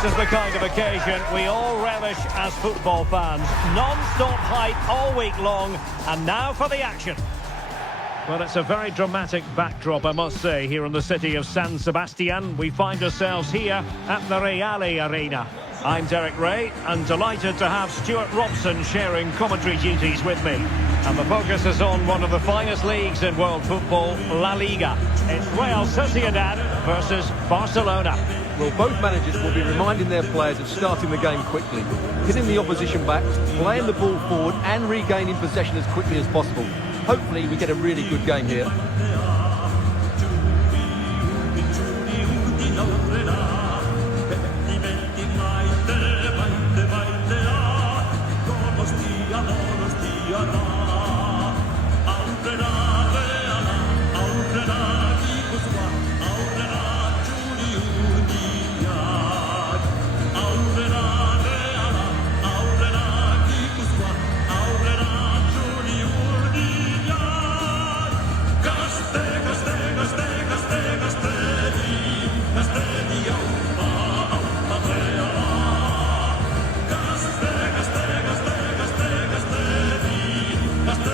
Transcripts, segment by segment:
This is the kind of occasion we all relish as football fans. Non-stop hype all week long, and now for the action. Well, it's a very dramatic backdrop, I must say, here in the city of San Sebastian. We find ourselves here at the Real Arena. I'm Derek Ray, and delighted to have Stuart Robson sharing commentary duties with me. And the focus is on one of the finest leagues in world football, La Liga. It's Real Sociedad versus Barcelona. Well, both managers will be reminding their players of starting the game quickly, hitting the opposition back, playing the ball forward and regaining possession as quickly as possible. Hopefully we get a really good game here.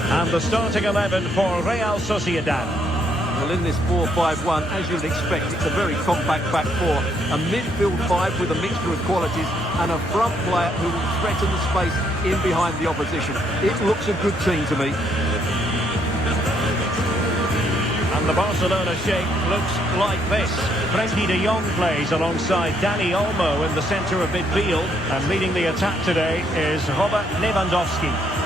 And the starting 11 for Real Sociedad. Well, in this 4-5-1, as you'd expect, it's a very compact back four. A midfield five with a mixture of qualities and a front player who will threaten the space in behind the opposition. It looks a good team to me. And the Barcelona shape looks like this. Frenkie de Jong plays alongside Dani Olmo in the centre of midfield. And leading the attack today is Robert Lewandowski.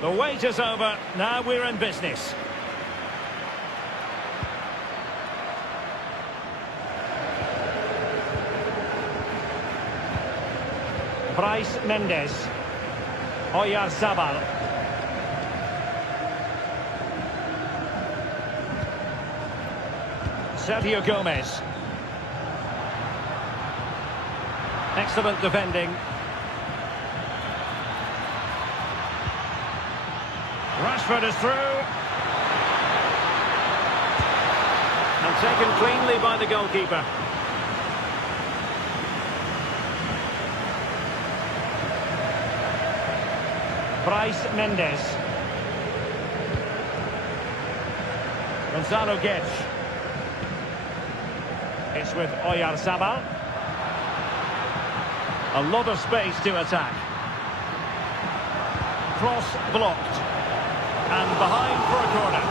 The wait is over, now we're in business. Bryce Mendes. Oyarzabal. Sergio Gomez. Excellent defending. Rashford is through. And taken cleanly by the goalkeeper. Bryce Mendes. Gonzalo Guedes. It's with Oyarzabal. A lot of space to attack. Cross blocked. And behind for a corner.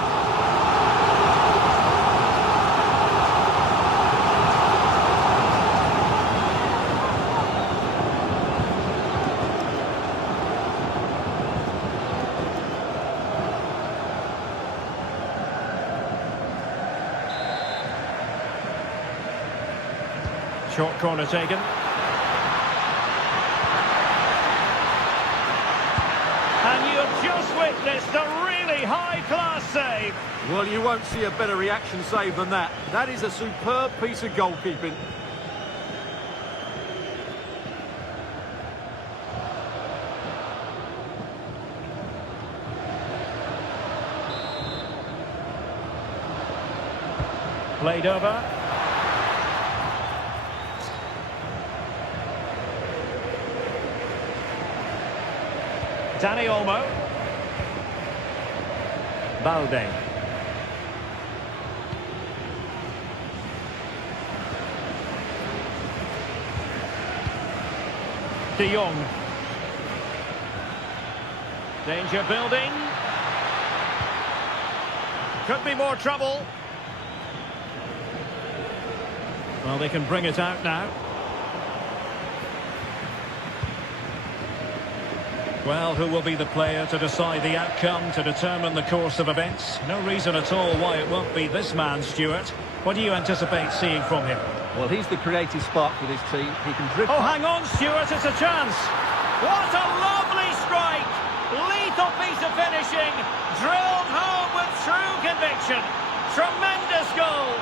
Short corner taken. And you've just witnessed a really high-class save. Well, you won't see a better reaction save than that. That is a superb piece of goalkeeping. Played over. Dani Olmo. Balde. De Jong. Danger building. Could be more trouble. Well, they can bring it out now. Well, who will be the player to decide the outcome, to determine the course of events? No reason at all why it won't be this man, Stuart. What do you anticipate seeing from him? Well, he's the creative spark for this team. He can drift... Oh, hang on, Stuart, it's a chance. What a lovely strike. Lethal piece of finishing. Drilled home with true conviction. Tremendous goal.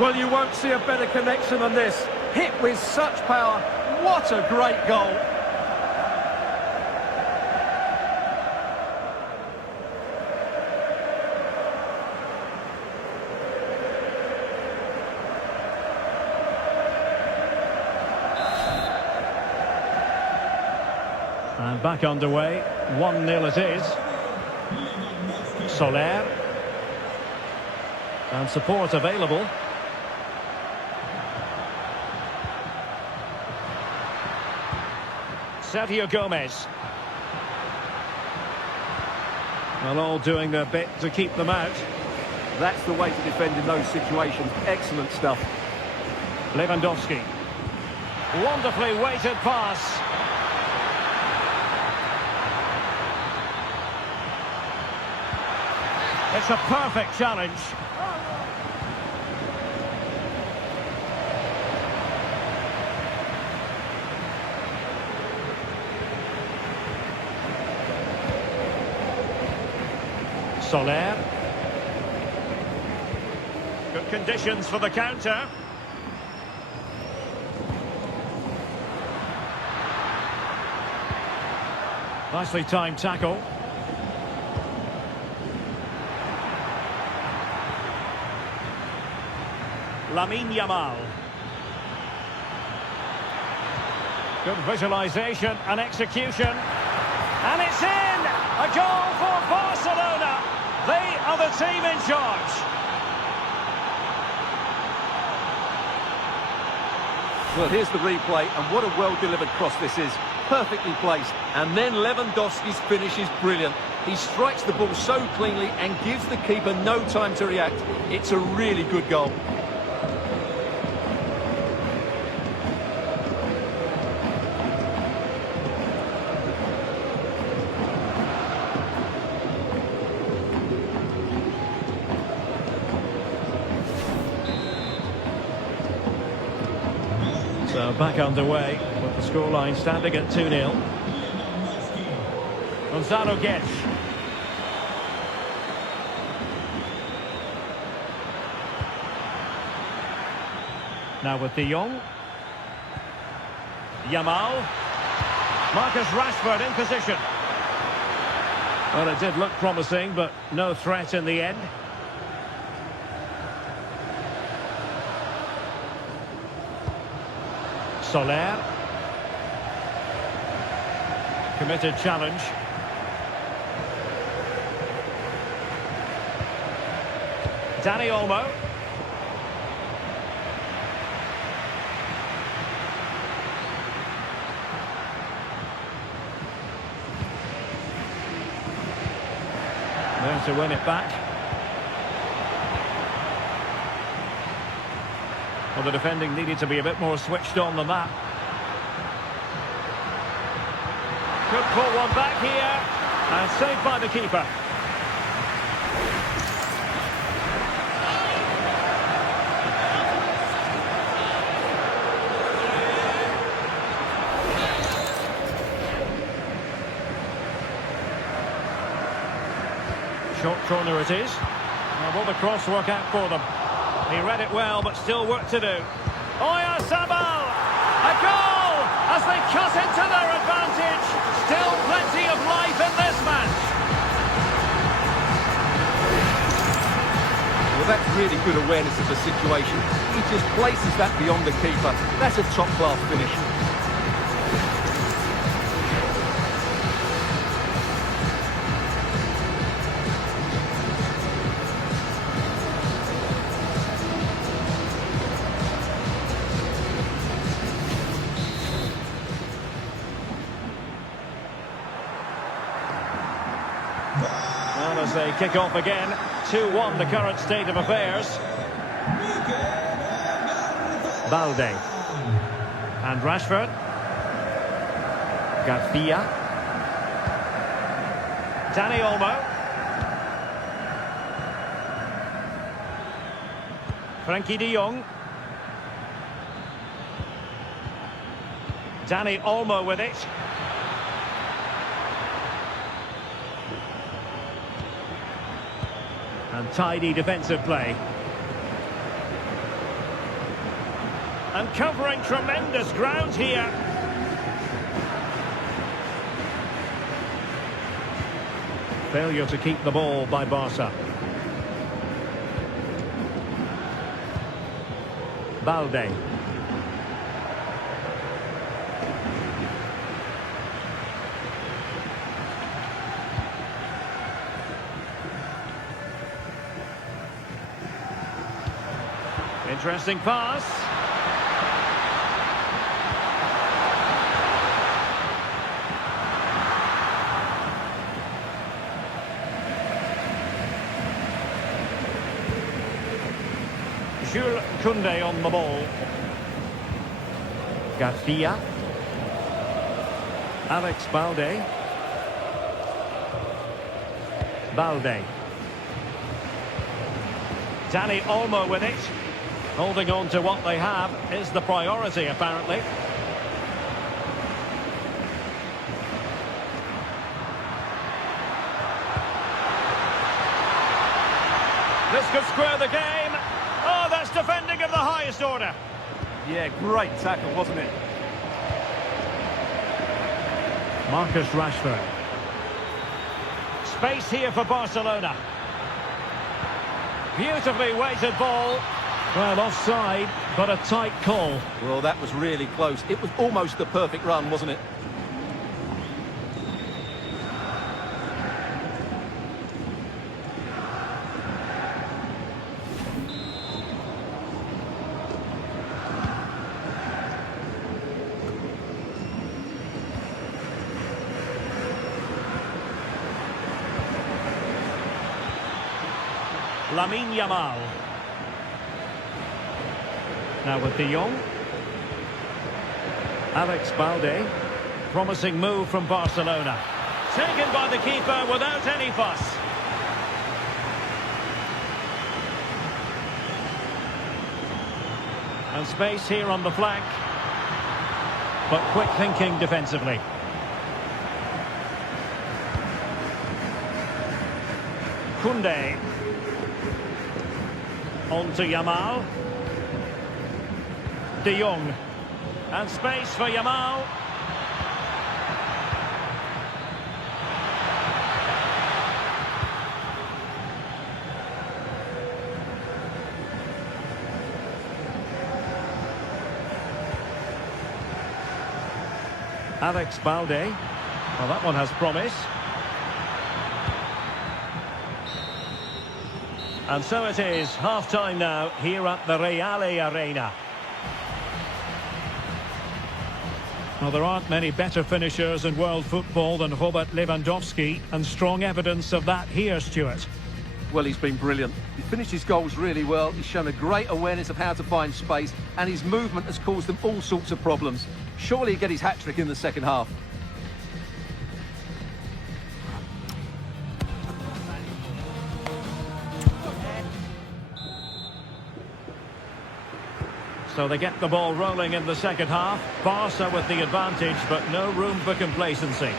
Well, you won't see a better connection than this. Hit with such power. What a great goal. And back underway. 1-0 it is. Soler. And support available. Sergio Gomez. Well, all doing their bit to keep them out. That's the way to defend in those situations. Excellent stuff. Lewandowski. Wonderfully weighted pass. It's a perfect challenge. Soler. Good conditions for the counter. Nicely timed tackle. Lamine Yamal. Good visualization and execution. And it's in! A goal for Barcelona. They are the team in charge. Well, here's the replay, and what a well-delivered cross this is. Perfectly placed. And then Lewandowski's finish is brilliant. He strikes the ball so cleanly and gives the keeper no time to react. It's a really good goal. So back underway with the scoreline standing at 2-0. Gonzalo Guedes. Now with De Jong. Yamal. Marcus Rashford in position. Well, it did look promising, but no threat in the end. Soler. Committed challenge. Dani Olmo. There to win it back. Well, the defending needed to be a bit more switched on than that. Could pull one back here, and saved by the keeper. Short corner it is. Now, will the cross work out for them? He read it well, but still work to do. Oyarzabal! A goal! As they cut into their advantage. Still plenty of life in this match. Well, that's really good awareness of the situation. He just places that beyond the keeper. That's a top-class finish. Well, as they kick off again, 2-1 the current state of affairs. Balde. And Rashford. Garcia. Dani Olmo. Frankie de Jong. Dani Olmo with it. And tidy defensive play. And covering tremendous ground here. Failure to keep the ball by Barca. Balde. Interesting pass. Jules Koundé on the ball. Garcia. Alex Balde. Balde. Dani Olmo with it. Holding on to what they have is the priority, apparently. This could square the game. Oh, that's defending of the highest order. Yeah, great tackle, wasn't it? Marcus Rashford. Space here for Barcelona. Beautifully weighted ball. Well, offside, but a tight call. Well, that was really close. It was almost the perfect run, wasn't it? Lamine Yamal. Now with de Jong. Alex Balde. Promising move from Barcelona. Taken by the keeper without any fuss. And space here on the flank. But quick thinking defensively. Koundé. On to Yamal. De Jong. And space for Yamal. Alex Balde. Well, that one has promise. And so it is, half-time now, here at the Real Arena. Well, there aren't many better finishers in world football than Robert Lewandowski, and strong evidence of that here, Stuart. Well, he's been brilliant. He finished his goals really well. He's shown a great awareness of how to find space, and his movement has caused them all sorts of problems. Surely he'll get his hat-trick in the second half. So they get the ball rolling in the second half. Barca with the advantage, but no room for complacency.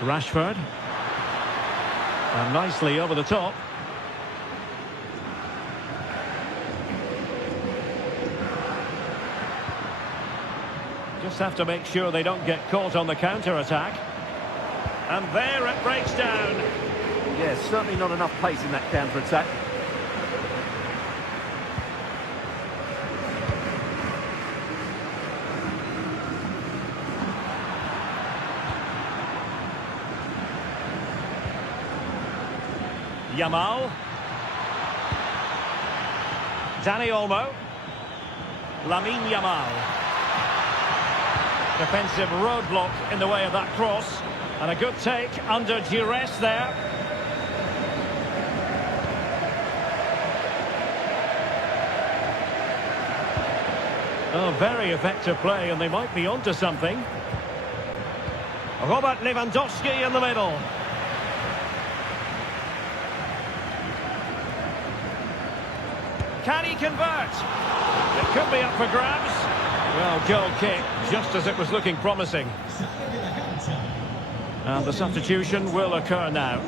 Rashford. And nicely over the top. Just have to make sure they don't get caught on the counter-attack. And there it breaks down. Yeah, certainly not enough pace in that counter-attack. Yamal. Dani Olmo. Lamine Yamal. Defensive roadblock in the way of that cross. And a good take under duress there. Oh, very effective play, and they might be onto something. Robert Lewandowski in the middle. Can he convert? It could be up for grabs. Well, goal kick, just as it was looking promising. And the substitution will occur now.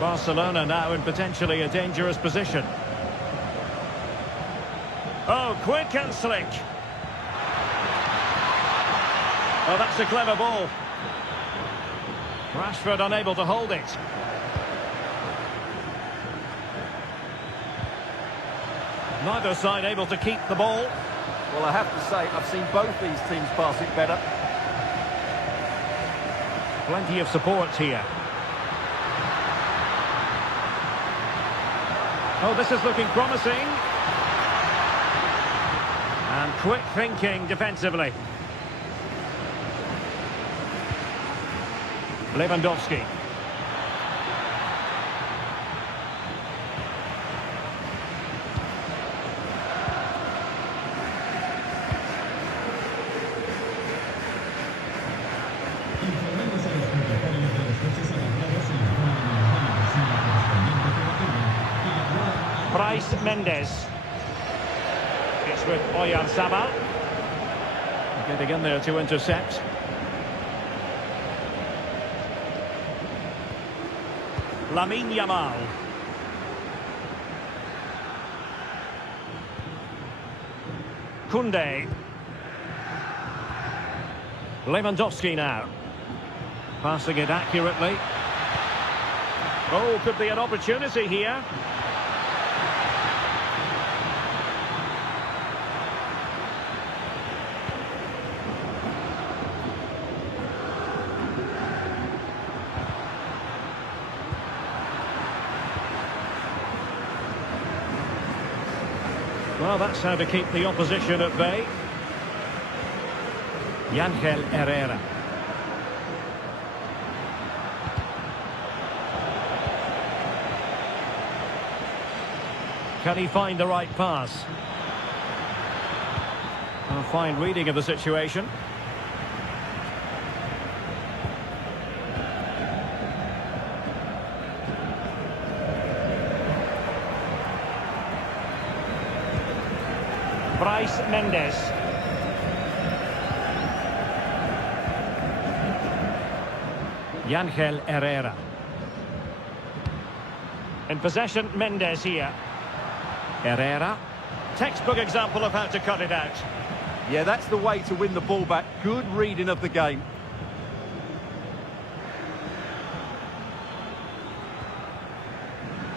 Barcelona now in potentially a dangerous position. Oh, quick and slick. Oh, that's a clever ball. Rashford unable to hold it. Neither side able to keep the ball. Well, I have to say, I've seen both these teams pass it better. Plenty of support here. Oh, this is looking promising. And quick thinking defensively. Lewandowski. Mendes. It's with Oyarzabal. Getting in there to intercept. Lamine Yamal. Koundé. Lewandowski now. Passing it accurately. Oh, could be an opportunity here. Well, that's how to keep the opposition at bay. Ángel Herrera. Can he find the right pass? A fine reading of the situation. Mendes. Ángel Herrera. In possession, Mendes here. Herrera. Textbook example of how to cut it out. Yeah, that's the way to win the ball back. Good reading of the game.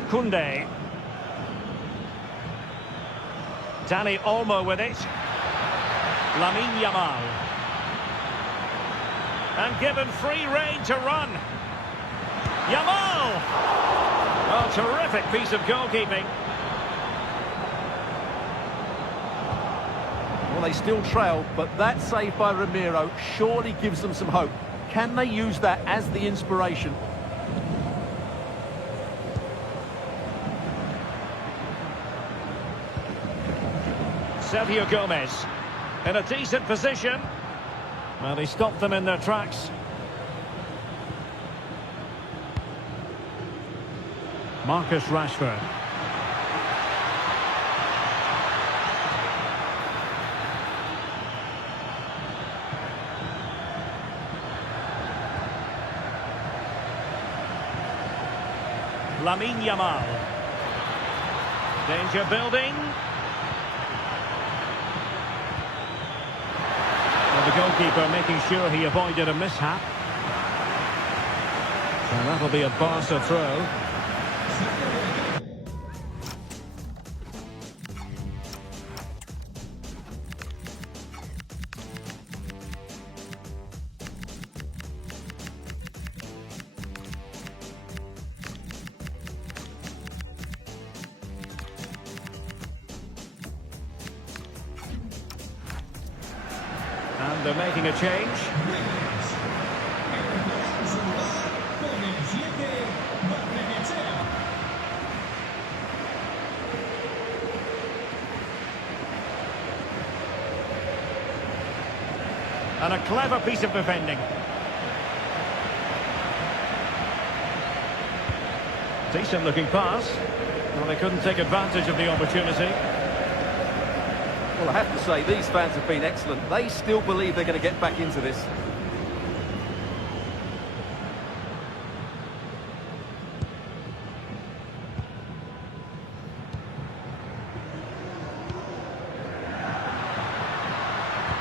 Koundé. Dani Olmo with it. Lamine Yamal. And given free rein to run. Yamal! Oh, terrific piece of goalkeeping. Well, they still trail, but that save by Ramiro surely gives them some hope. Can they use that as the inspiration? Sergio Gomez in a decent position. Well, he stopped them in their tracks. Marcus Rashford. Lamine Yamal. Danger building. The goalkeeper making sure he avoided a mishap. And that'll be a Barca throw. And they're making a change. And a clever piece of defending. Decent looking pass. Well, they couldn't take advantage of the opportunity. Well, I have to say, these fans have been excellent. They still believe they're going to get back into this.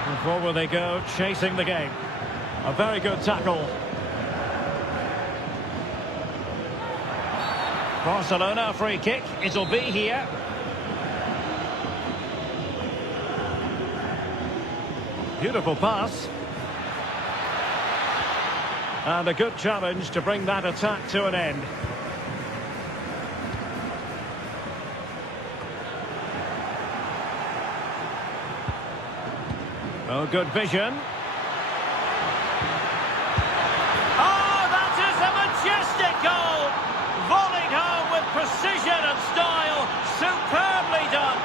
And forward they go, chasing the game. A very good tackle. Barcelona, free kick. It'll be here. Beautiful pass. And a good challenge to bring that attack to an end. Oh, good vision. Oh, that is a majestic goal! Volleyed home with precision and style. Superbly done.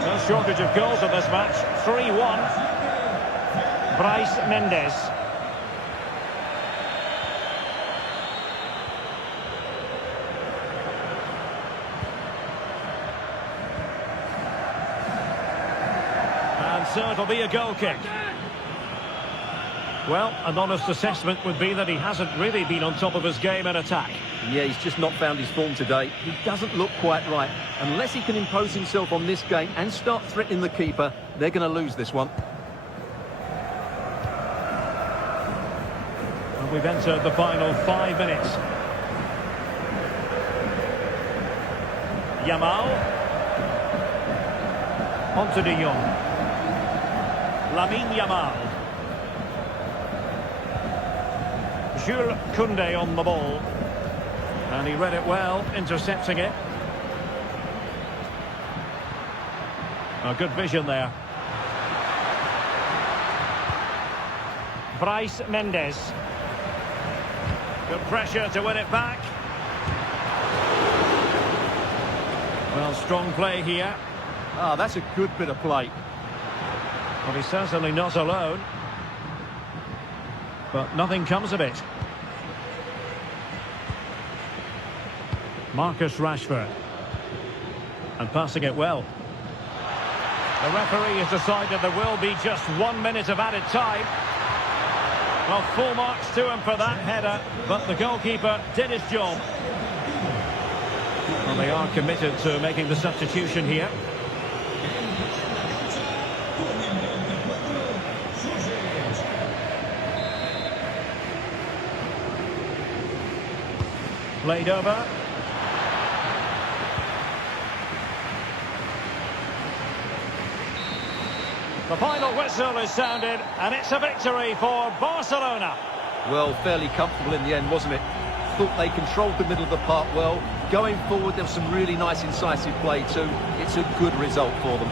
No shortage of goals in this match. 3-1. Bryce Mendes. And so it'll be a goal kick. Well, an honest assessment would be that he hasn't really been on top of his game in attack. Yeah, he's just not found his form today. He doesn't look quite right. Unless he can impose himself on this game and start threatening the keeper, they're going to lose this one. And we've entered the final 5 minutes. Yamal. Onto De Jong. Lamine Yamal. Jules Koundé on the ball. And he read it well, intercepting it. A good vision there. Bryce Mendes. Good pressure to win it back. Well, strong play here. Ah, that's a good bit of play. Well, he's certainly not alone. But nothing comes of it. Marcus Rashford. And passing it well. The referee has decided there will be just 1 minute of added time. Well, full marks to him for that header, but the goalkeeper did his job. Well, they are committed to making the substitution here. Played over. The final whistle is sounded, and it's a victory for Barcelona. Well, fairly comfortable in the end, wasn't it? Thought they controlled the middle of the park well. Going forward, there was some really nice incisive play too. It's a good result for them.